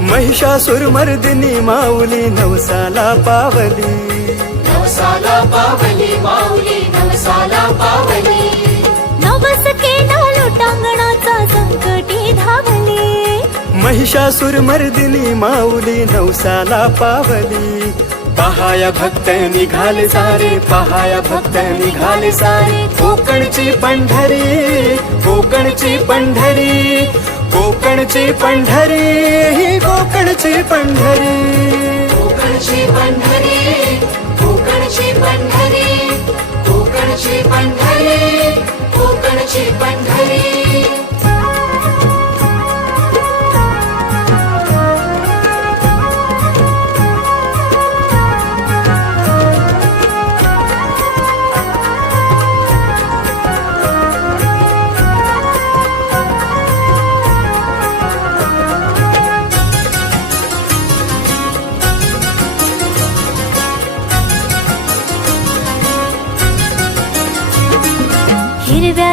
महिषासुर मर्दिनी माऊली नवसाला पावली. नवसाला पावली माऊली नवसाला पावली. नवस केला लोटांगणाचा संकटी धावले. महिषासुर मर्दिनी माऊली नवसाला पावली. पहाया भक्त निघाले सारे पहाया भक्त निघाले सारे. कोकणची पंढरी कोकणची पंढरी कोकणची पंढरी ही कोकणची पंढरी. कोकणची पंढरी.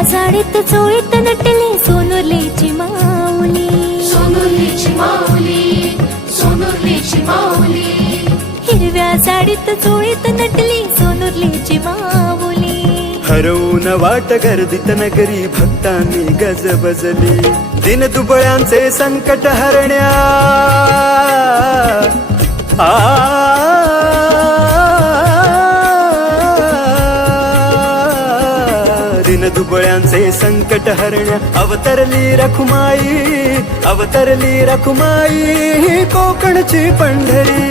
हिरव्या साडीत चोळीत नटले सोनुरलीची माऊली. सोनुलीची माऊली सोनुलीची माऊली. हिरव्या साडीत चोळीत नटली सोनुरलीची माऊली. हरवून वाट गर्दीत नगरी भक्तांनी गज बजली दिन दुबळ्यांचे संकट हरण्या. दिन दुबळ्यांचे संकट हरण्या अवतरली रखुमाई अवतरली रखुमाई कोकणची पंढरी.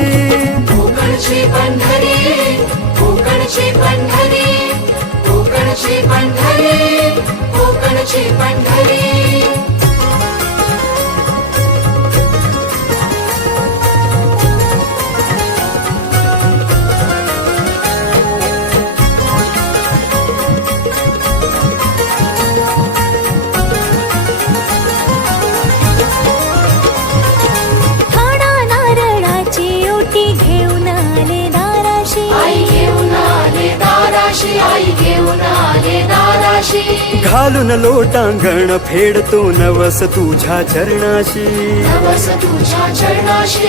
कोकणची पंढरी कोकणची पंढरी. आई घेऊन आले दाराशी घालून लोटांगण फेडतो नवस तुझ्या चरणाशी. नवस तुझ्या चरणाशी.